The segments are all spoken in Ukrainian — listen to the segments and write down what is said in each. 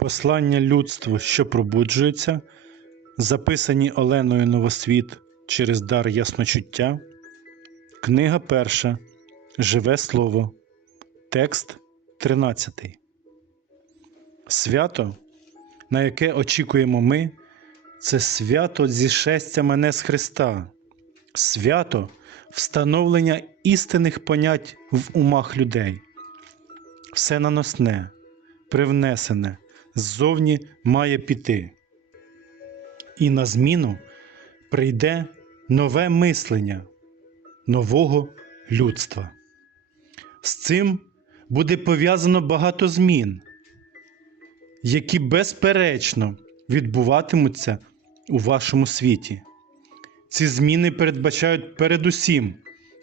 Послання людству, що пробуджується, записані Оленою Новосвіт через дар ясночуття. Книга перша. Живе слово. Текст 13. Свято, на яке очікуємо ми, це свято зішестя мене з Христа, свято встановлення істинних понять в умах людей. Все наносне, привнесене, ззовні має піти. І на зміну прийде нове мислення нового людства. З цим буде пов'язано багато змін, які безперечно відбуватимуться у вашому світі. Ці зміни передбачають передусім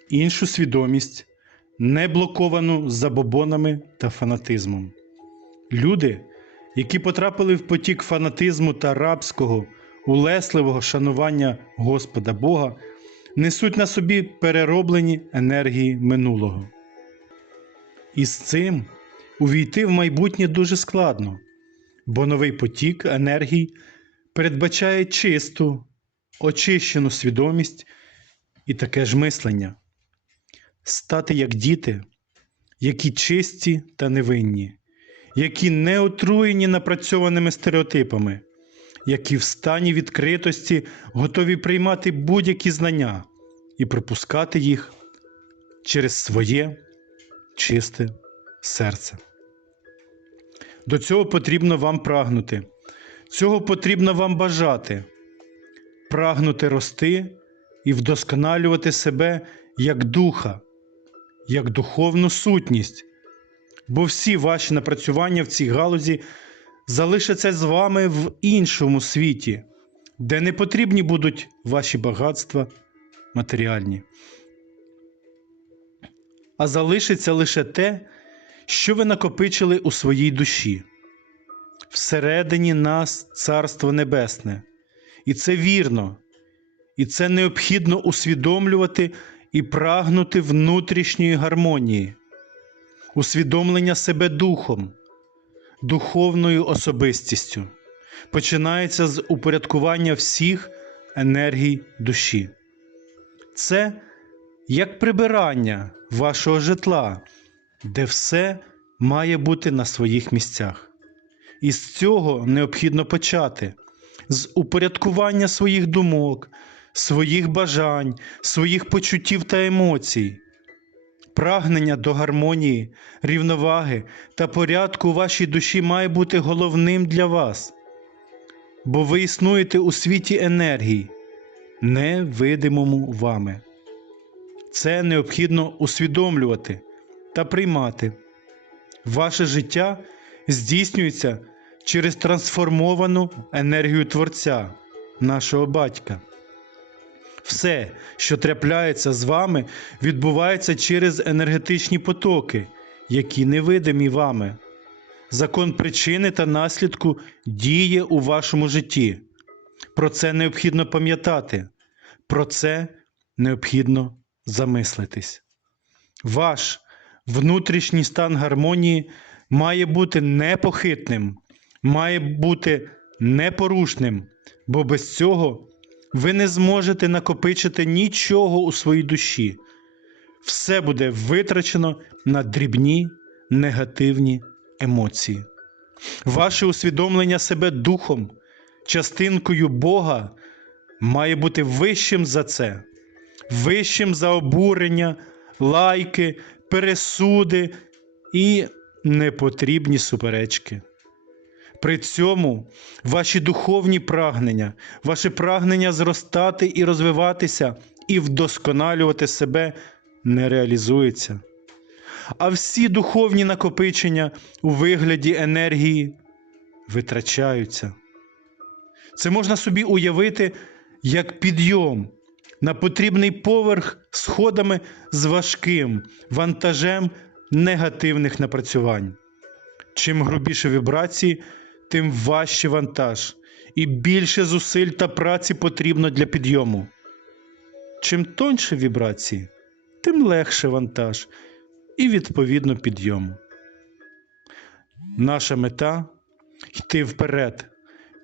іншу свідомість, не блоковану забобонами та фанатизмом. Люди, які потрапили в потік фанатизму та рабського, улесливого шанування Господа Бога, несуть на собі перероблені енергії минулого. І з цим увійти в майбутнє дуже складно, бо новий потік енергій передбачає чисту, очищену свідомість і таке ж мислення, стати як діти, які чисті та невинні, які не отруєні напрацьованими стереотипами, які в стані відкритості готові приймати будь-які знання і пропускати їх через своє чисте серце. До цього потрібно вам прагнути, цього потрібно вам бажати, прагнути рости і вдосконалювати себе як духа, як духовну сутність, бо всі ваші напрацювання в цій галузі залишаться з вами в іншому світі, де не потрібні будуть ваші багатства матеріальні. А залишиться лише те, що ви накопичили у своїй душі. Всередині нас Царство Небесне, і це вірно, і це необхідно усвідомлювати і прагнути внутрішньої гармонії, усвідомлення себе духом, духовною особистістю починається з упорядкування всіх енергій душі. Це як прибирання вашого житла, де все має бути на своїх місцях. І з цього необхідно почати з упорядкування своїх думок, своїх бажань, своїх почуттів та емоцій. Прагнення до гармонії, рівноваги та порядку у вашій душі має бути головним для вас, бо ви існуєте у світі енергій, невидимому вами. Це необхідно усвідомлювати та приймати. Ваше життя здійснюється через трансформовану енергію Творця, нашого батька. Все, що трапляється з вами, відбувається через енергетичні потоки, які невидимі вами. Закон причини та наслідку діє у вашому житті. Про це необхідно пам'ятати, про це необхідно замислитись. Ваш внутрішній стан гармонії має бути непохитним, має бути непорушним, бо без цього ви не зможете накопичити нічого у своїй душі. Все буде витрачено на дрібні негативні емоції. Ваше усвідомлення себе духом, частинкою Бога має бути вищим за це, вищим за обурення, лайки, пересуди і непотрібні суперечки. При цьому ваші духовні прагнення, ваше прагнення зростати і розвиватися і вдосконалювати себе не реалізується. А всі духовні накопичення у вигляді енергії витрачаються. Це можна собі уявити як підйом на потрібний поверх сходами з важким вантажем негативних напрацювань. Чим грубіше вібрації, тим важче вантаж, і більше зусиль та праці потрібно для підйому. Чим тоньше вібрації, тим легше вантаж і відповідно підйом. Наша мета йти вперед,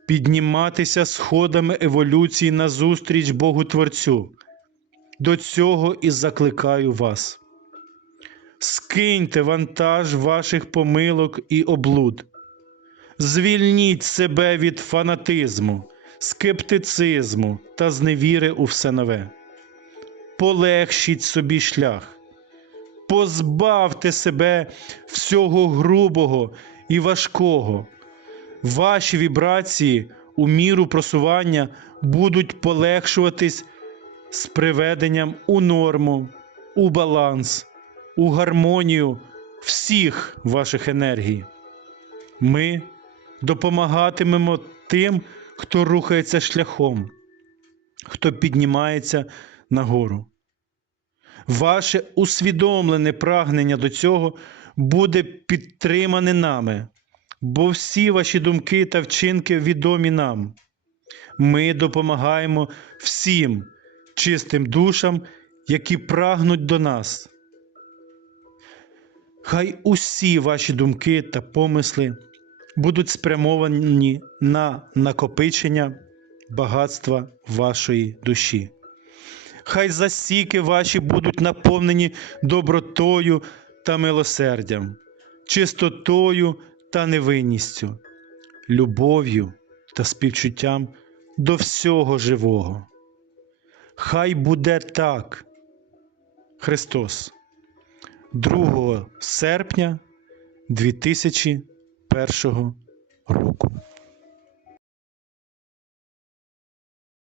підніматися сходами еволюції назустріч Богу Творцю. До цього і закликаю вас. Скиньте вантаж ваших помилок і облуд. Звільніть себе від фанатизму, скептицизму та зневіри у все нове. Полегшіть собі шлях, позбавте себе всього грубого і важкого. Ваші вібрації у міру просування будуть полегшуватись з приведенням у норму, у баланс, у гармонію всіх ваших енергій. Ми допомагатимемо тим, хто рухається шляхом, хто піднімається нагору. Ваше усвідомлене прагнення до цього буде підтримане нами, бо всі ваші думки та вчинки відомі нам. Ми допомагаємо всім чистим душам, які прагнуть до нас. Хай усі ваші думки та помисли будуть спрямовані на накопичення багатства вашої душі. Хай засіки ваші будуть наповнені добротою та милосердям, чистотою та невинністю, любов'ю та співчуттям до всього живого. Хай буде так. Христос. 2 серпня Першого року.